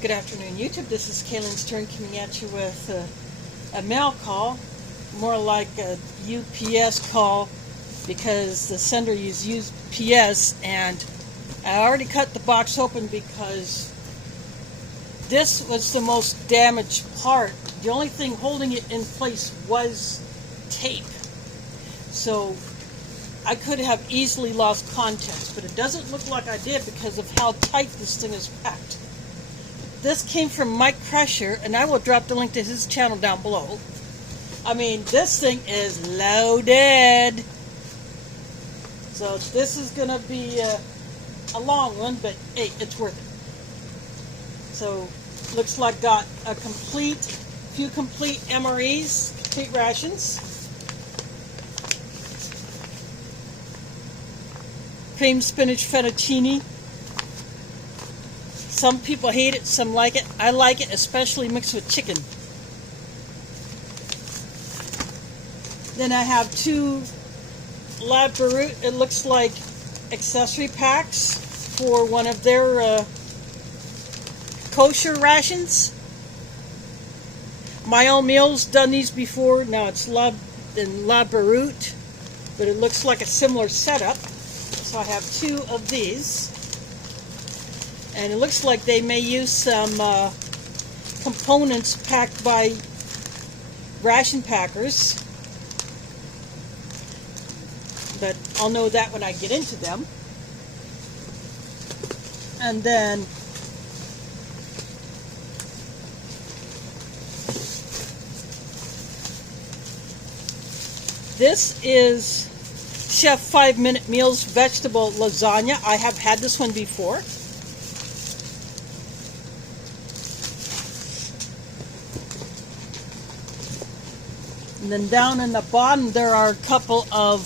Good afternoon, YouTube. This is Kaylin Stern coming at you with a mail call, more like a UPS call because the sender used UPS, and I already cut the box open because this was the most damaged part. The only thing holding it in place was tape. So I could have easily lost contents, but it doesn't look like I did because of how tight this thing is packed. This came from Mike Kreischer, and I will drop the link to his channel down below. I mean, this thing is loaded. So this is going to be a long one, but hey, it's worth it. So looks like got a few complete MREs, complete rations. Cream spinach fettuccine. Some people hate it, some like it. I like it, especially mixed with chicken. Then I have two lab Beirut, it looks like accessory packs for one of their kosher rations. My own meals done these before. Now it's lab Beirut, but it looks like a similar setup. So I have two of these. And it looks like they may use some components packed by ration packers. But I'll know that when I get into them. And then this is Chef 5-Minute Meals Vegetable Lasagna. I have had this one before. And then down in the bottom there are a couple of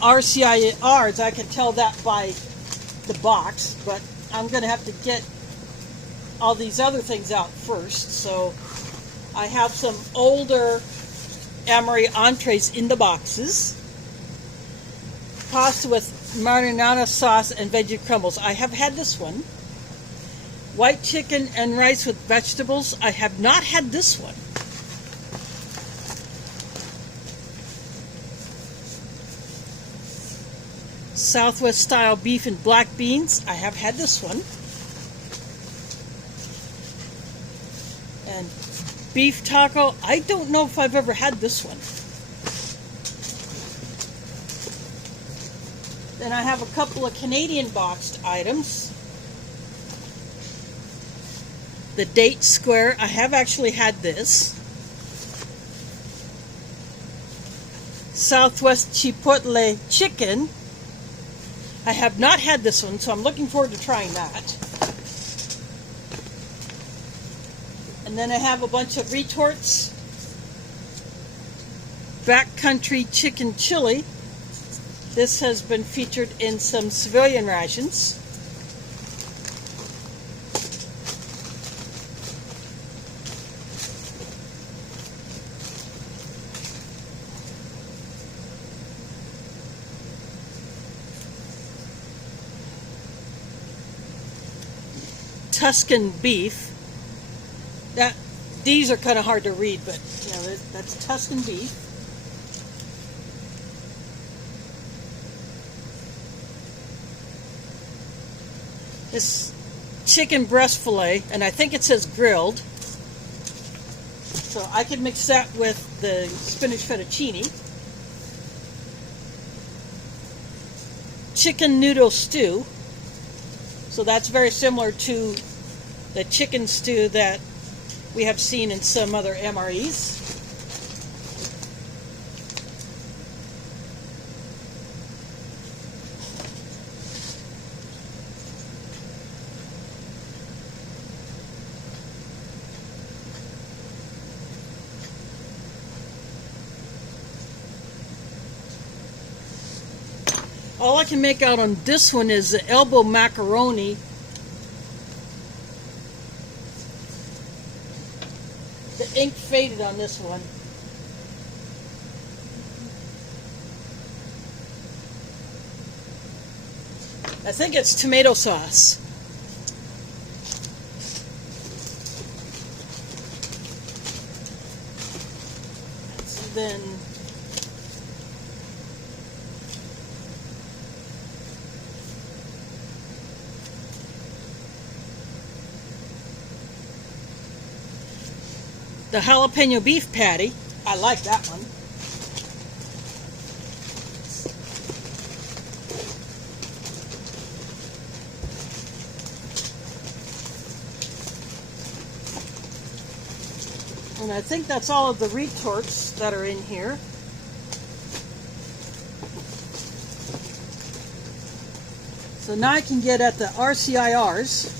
RCIRs. I can tell that by the box, but I'm going to have to get all these other things out first. So I have some older Amory entrees in the boxes. Pasta with marinara sauce and veggie crumbles. I have had this one. White chicken and rice with vegetables. I have not had this one. Southwest style beef and black beans. I have had this one. And beef taco. I don't know if I've ever had this one. Then I have a couple of Canadian boxed items. The date square. I have actually had this. Southwest Chipotle chicken. I have not had this one, so I'm looking forward to trying that. And then I have a bunch of retorts. Backcountry chicken chili. This has been featured in some civilian rations. Tuscan beef. These are kind of hard to read, but you know, that's Tuscan beef. This chicken breast fillet, and I think it says grilled. So I could mix that with the spinach fettuccine. Chicken noodle stew. So that's very similar to the chicken stew that we have seen in some other MREs. All I can make out on this one is the elbow macaroni. The ink faded on this one. I think it's tomato sauce. then the jalapeno beef patty. I like that one. And I think that's all of the retorts that are in here. So now I can get at the RCIRs.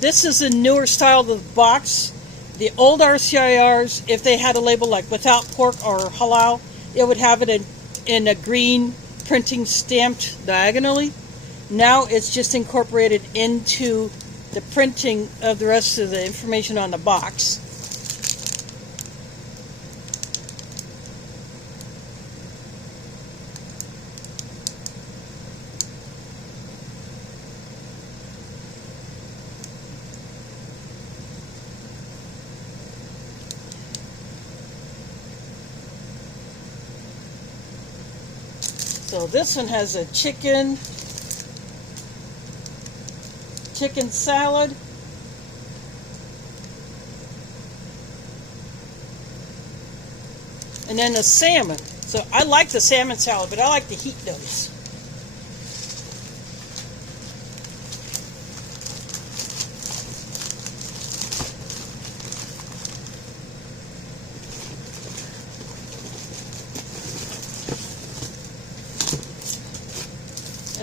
This is a newer style of the box. The old RCIRs, if they had a label like without pork or halal, it would have it in a green printing stamped diagonally. Now it's just incorporated into the printing of the rest of the information on the box. So this one has a chicken salad, and then a salmon. So I like the salmon salad, but I like to heat those.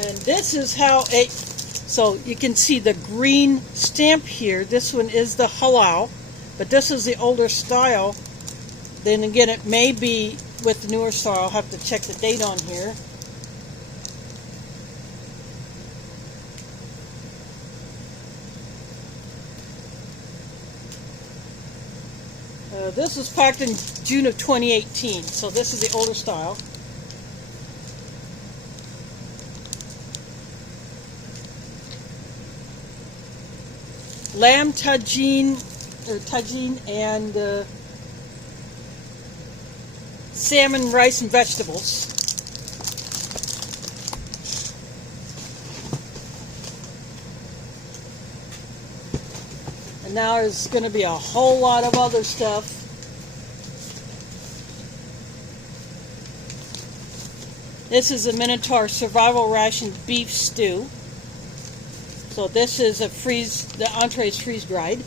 And this is how so you can see the green stamp here. This one is the halal, but this is the older style. Then again, it may be with the newer style. I'll have to check the date on here. This was packed in June of 2018, so this is the older style. Lamb tagine and salmon, rice, and vegetables. And now there's going to be a whole lot of other stuff. This is a Minotaur Survival Ration Beef Stew. So this is the entree is freeze dried.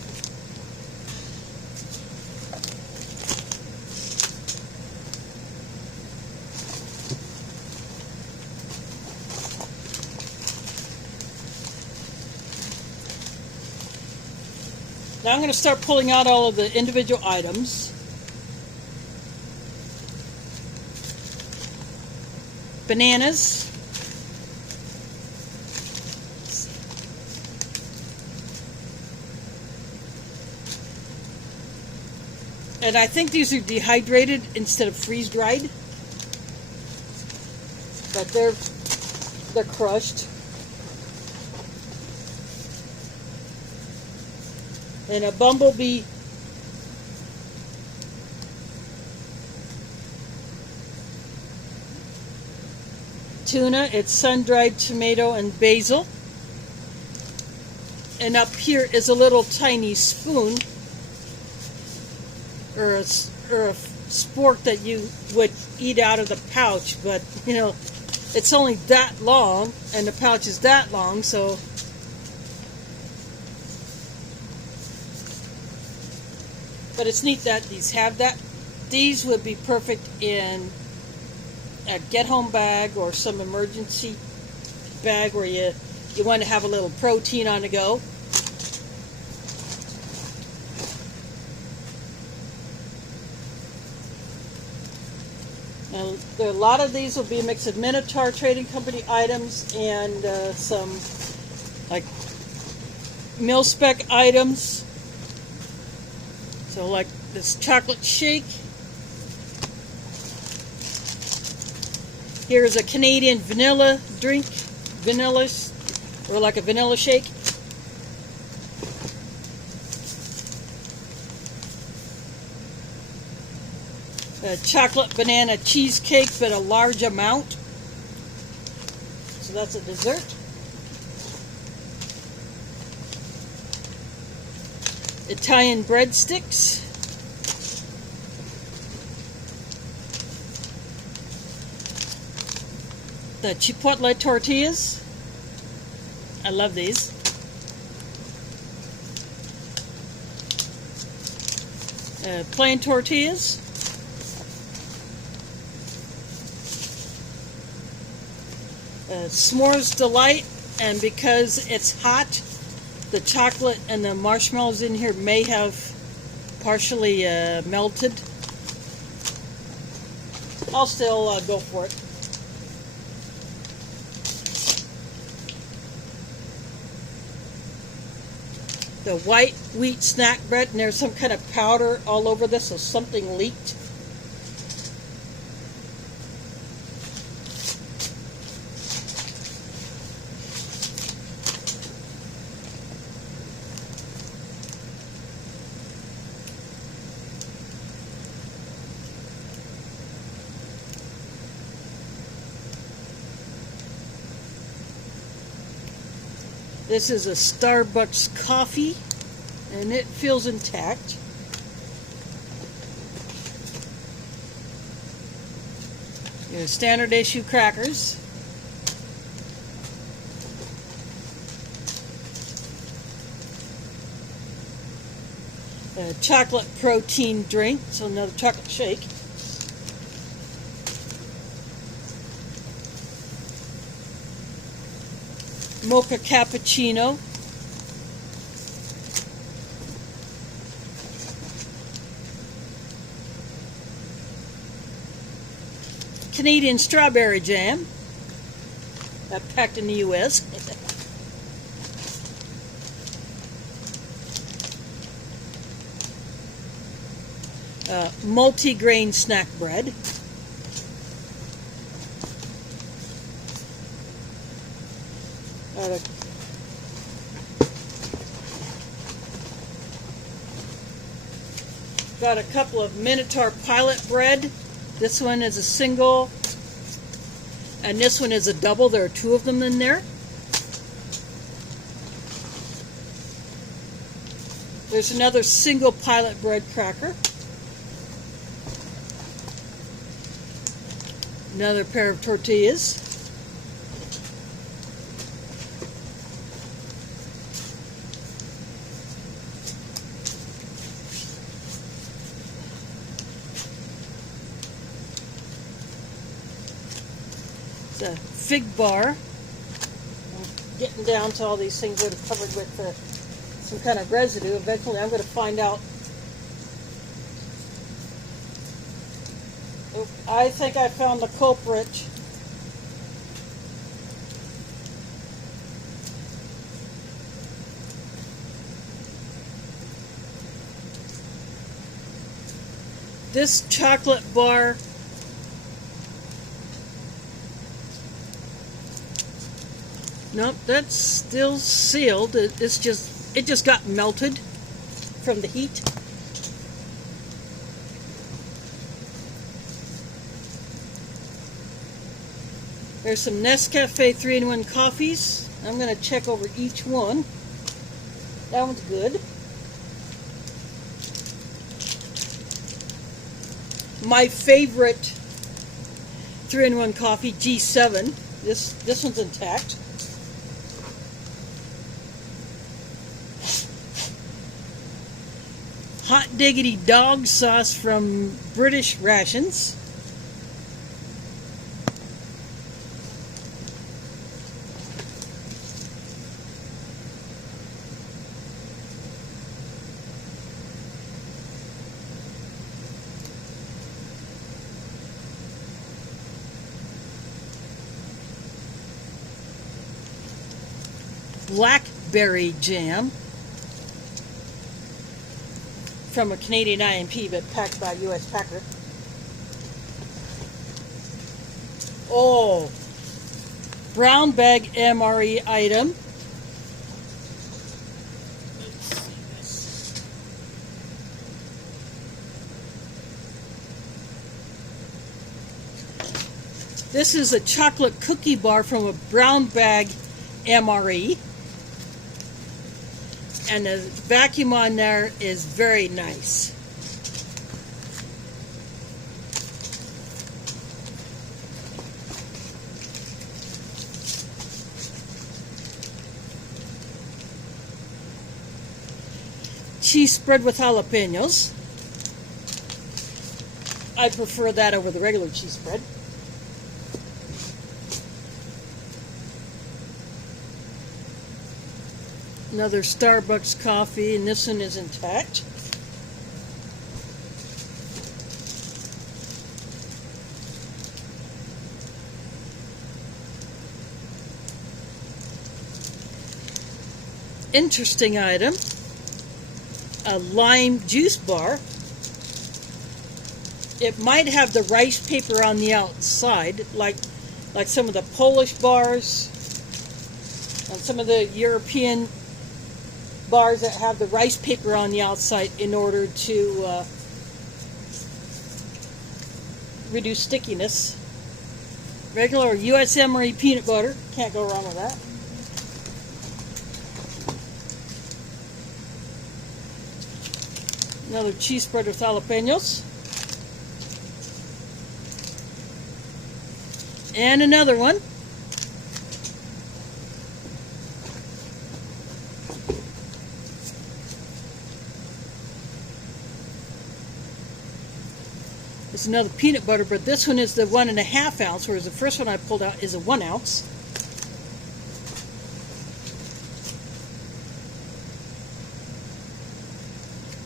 Now I'm going to start pulling out all of the individual items. Bananas. And I think these are dehydrated instead of freeze-dried. But they're crushed. And a bumblebee tuna. It's sun-dried tomato and basil. And up here is a little tiny spoon, or a spork that you would eat out of the pouch, but you know, it's only that long and the pouch is that long, so but it's neat that these have that. These would be perfect in a get-home bag or some emergency bag where you want to have a little protein on the go. And a lot of these will be a mix of Minotaur Trading Company items and some like mil-spec items. So like this chocolate shake. Here's a Canadian vanilla drink, or like a vanilla shake. chocolate banana cheesecake, but a large amount. So that's a dessert. Italian breadsticks. The chipotle tortillas. I love these. Plain tortillas. S'mores Delight, and because it's hot, the chocolate and the marshmallows in here may have partially melted. I'll still go for it. The white wheat snack bread, and there's some kind of powder all over this, so something leaked. This is a Starbucks coffee, and it feels intact. Your standard issue crackers. A chocolate protein drink, so another chocolate shake. Mocha cappuccino. Canadian strawberry jam. Packed in the U.S. Multi-grain snack bread. Got a couple of Minotaur Pilot bread. This one is a single, and this one is a double. There are two of them in there. There's another single Pilot bread cracker. Another pair of tortillas. It's a fig bar. I'm getting down to all these things that are covered with some kind of residue. Eventually I'm going to find out. I think I found the culprit. This chocolate bar nope, that's still sealed. It just got melted from the heat. There's some Nescafe 3-in-1 coffees. I'm going to check over each one. That one's good. My favorite 3-in-1 coffee, G7. This one's intact. Hot Diggity dog sauce from British Rations. Blackberry jam from a Canadian IMP, but packed by a U.S. packer. Oh, brown bag MRE item. Let's see this. This is a chocolate cookie bar from a brown bag MRE. And the vacuum on there is very nice. Cheese spread with jalapenos. I prefer that over the regular cheese spread. Another Starbucks coffee, and this one is intact. Interesting item. A lime juice bar. It might have the rice paper on the outside, like some of the Polish bars and some of the European bars that have the rice paper on the outside in order to reduce stickiness. Regular US Emery peanut butter, can't go wrong with that. Another cheese spread with jalapenos. And another one. It's another peanut butter, but this one is the 1.5 ounce, whereas the first one I pulled out is a 1 ounce.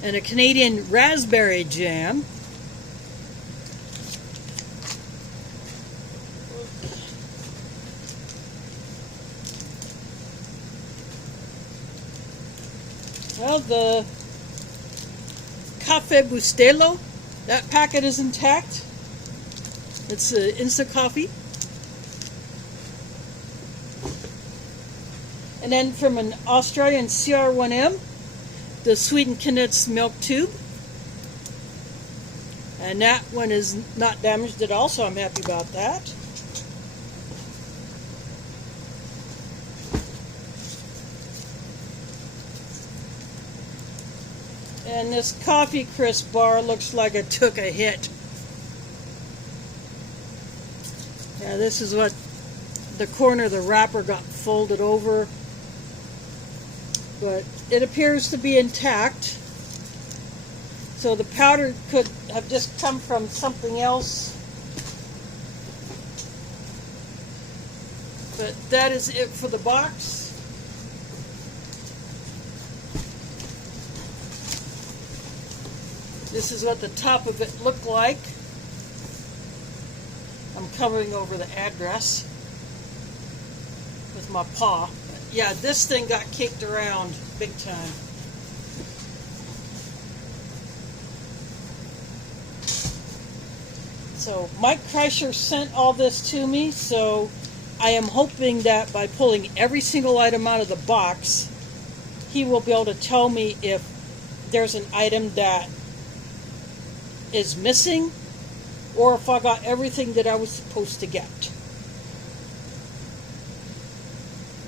And a Canadian raspberry jam. Well, the Café Bustelo, that packet is intact. It's instant coffee. And then from an Australian CR1M, the sweetened condensed milk tube. And that one is not damaged at all, so I'm happy about that. And this coffee crisp bar looks like it took a hit. Yeah, this is what the corner of the wrapper got folded over. But it appears to be intact. So the powder could have just come from something else. But that is it for the box. This is what the top of it looked like. I'm covering over the address with my paw. But yeah, this thing got kicked around big time. So Mike Kreischer sent all this to me, so I am hoping that by pulling every single item out of the box, he will be able to tell me if there's an item that is missing or if I got everything that I was supposed to get.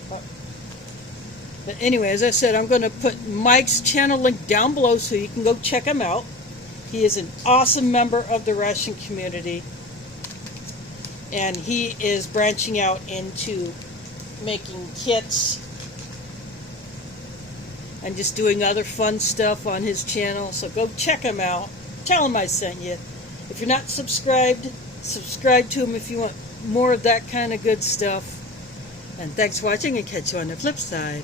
But anyway, as I said, I'm going to put Mike's channel link down below so you can go check him out. He is an awesome member of the ration community, and he is branching out into making kits and just doing other fun stuff on his channel. So go check him out. Tell him I sent you. If you're not subscribed, subscribe to him if you want more of that kind of good stuff. And thanks for watching, and catch you on the flip side.